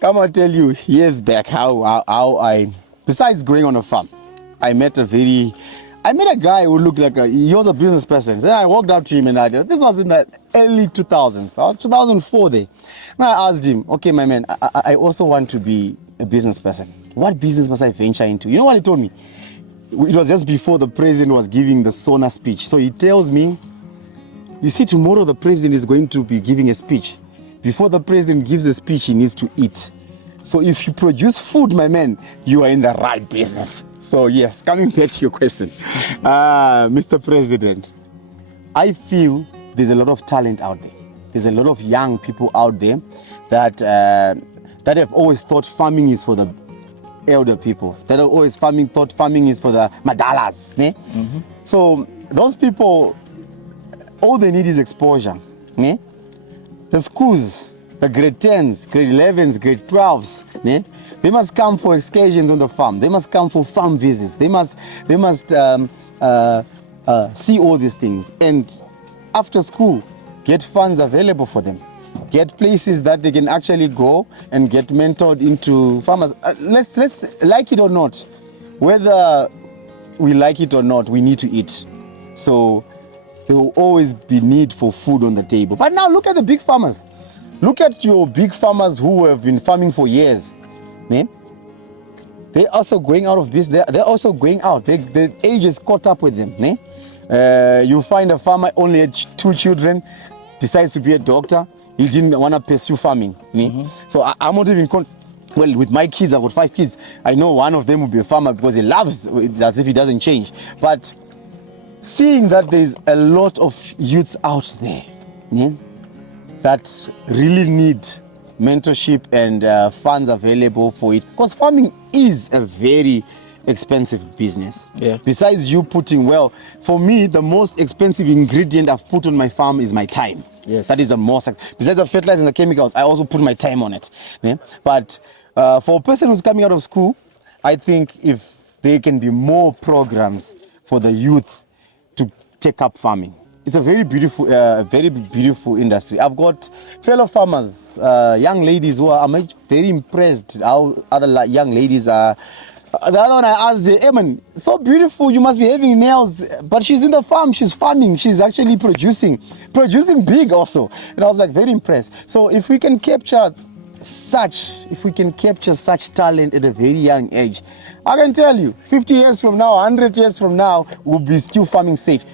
Come on, tell you years back how I, besides going on a farm, I met a guy who looked like he was a business person. So I walked up to him and this was in the early 2000s, 2004 there. And I asked him, okay, my man, I also want to be a business person. What business must I venture into? You know what he told me? It was just before the president was giving the SONA speech. So he tells me, you see, tomorrow the president is going to be giving a speech. Before the president gives a speech, he needs to eat. So if you produce food, my man, you are in the right business. So yes, coming back to your question, Mr. President, I feel there's a lot of talent out there. There's a lot of young people out there that have always thought farming is for the elder people. That have always thought farming is for the madalas. Ne? Mm-hmm. So those people, all they need is exposure. Ne? The schools, the grade 10s, grade 11s, grade 12s, ne? They must come for excursions on the farm. They must come for farm visits. They must see all these things. And after school, get funds available for them. Get places that they can actually go and get mentored into farmers. Let's like it or not, whether we like it or not, we need to eat. So there will always be need for food on the table. But now look at the big farmers. Look at your big farmers who have been farming for years. Ne? They're also going out of business. They're also going out. The age is caught up with them. Ne? You find a farmer only had 2 children, decides to be a doctor. He didn't want to pursue farming. Mm-hmm. So I'm not even well, with my kids, I've got 5 kids. I know one of them will be a farmer because he loves it as if he doesn't change. But seeing that there's a lot of youths out there, yeah, that really need mentorship and funds available for it, because farming is a very expensive business. Yeah. Besides you putting, well, for me, the most expensive ingredient I've put on my farm is my time. Yes. That is the most. Besides the fertilizer and the chemicals, I also put my time on it. Yeah? But for a person who's coming out of school, I think if there can be more programs for the youth to take up farming. It's a very beautiful industry. I've got fellow farmers, young ladies who I'm very impressed how other young ladies are. The other one I asked her, hey man, so beautiful, you must be having nails, but she's in the farm, she's farming, she's actually producing big also. And I was like very impressed. So if we can capture such talent at a very young age, I can tell you, 50 years from now, 100 years from now, we'll be still farming safe.